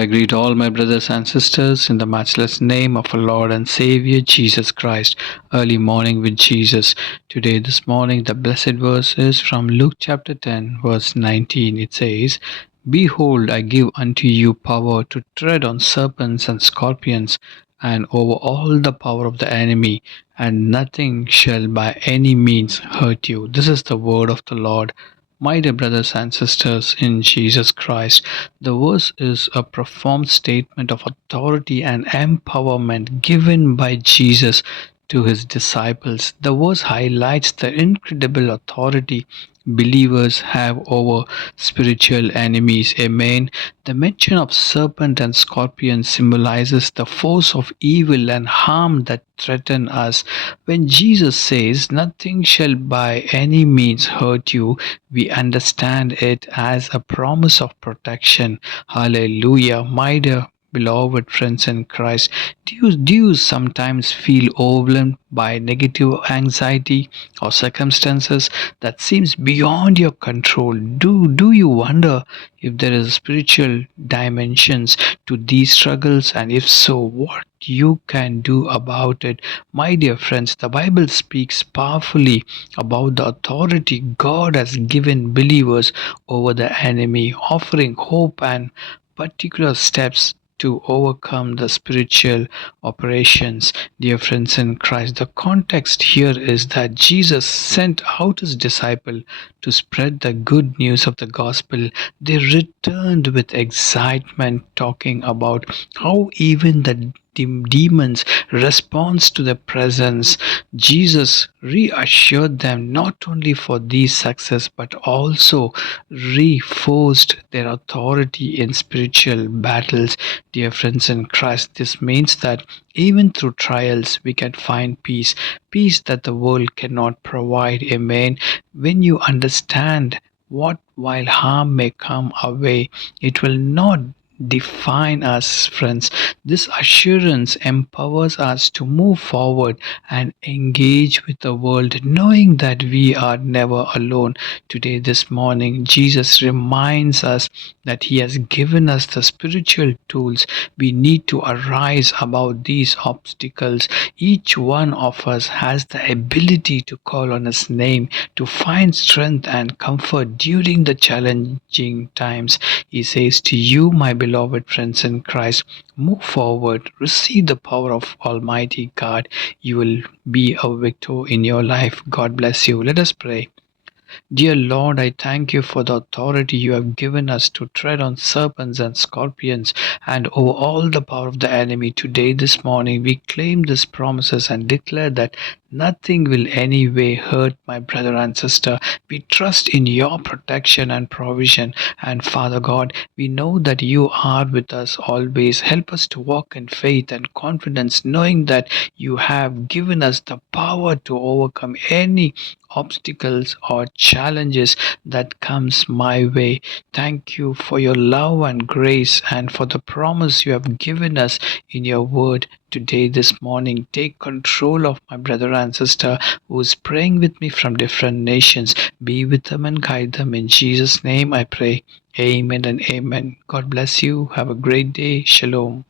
I greet all my brothers and sisters in the matchless name of our Lord and Savior Jesus Christ. Early morning with Jesus. Today, this morning, the blessed verse is from Luke chapter 10, verse 19. It says, Behold, I give unto you power to tread on serpents and scorpions, and over all the power of the enemy, and nothing shall by any means hurt you. This is the word of the Lord. My dear brothers and sisters in Jesus Christ, the verse is a profound statement of authority and empowerment given by Jesus to his disciples. The verse highlights the incredible authority believers have over spiritual enemies. Amen. The mention of serpent and scorpion symbolizes the force of evil and harm that threaten us. When Jesus says, Nothing shall by any means hurt you, we understand it as a promise of protection. Hallelujah. My dear beloved friends in Christ, do you sometimes feel overwhelmed by negative anxiety or circumstances that seems beyond your control? Do you wonder if there is spiritual dimensions to these struggles, and if so, what you can do about it? My dear friends, the Bible speaks powerfully about the authority God has given believers over the enemy, offering hope and particular steps to overcome the spiritual operations. Dear friends in Christ, the context here is that Jesus sent out his disciple to spread the good news of the gospel. They returned with excitement, talking about how even the demons responds to the presence. Jesus reassured them not only for these success but also reinforced their authority in spiritual battles. Dear friends in Christ, this means that even through trials we can find peace, peace that the world cannot provide. Amen. When you understand what while harm may come our way, it will not define us, friends. This assurance empowers us to move forward and engage with the world, knowing that we are never alone. Today, this morning, Jesus reminds us that He has given us the spiritual tools we need to arise above these obstacles. Each one of us has the ability to call on His name, to find strength and comfort during the challenging times. He says to you, my beloved friends in Christ, move forward, receive the power of Almighty God. You will be a victor in your life. God bless you. Let us pray. Dear Lord, I thank you for the authority you have given us to tread on serpents and scorpions and over all the power of the enemy. Today, this morning, we claim these promises and declare that nothing will any way hurt my brother and sister. We trust in your protection and provision. And Father God, we know that you are with us always. Help us to walk in faith and confidence, knowing that you have given us the power to overcome any obstacles or challenges that comes my way. Thank you for your love and grace and for the promise you have given us in your word today, this morning. Take control of my brother and sister who is praying with me from different nations. Be with them and guide them. In Jesus' name I pray. Amen and amen. God bless you. Have a great day. Shalom.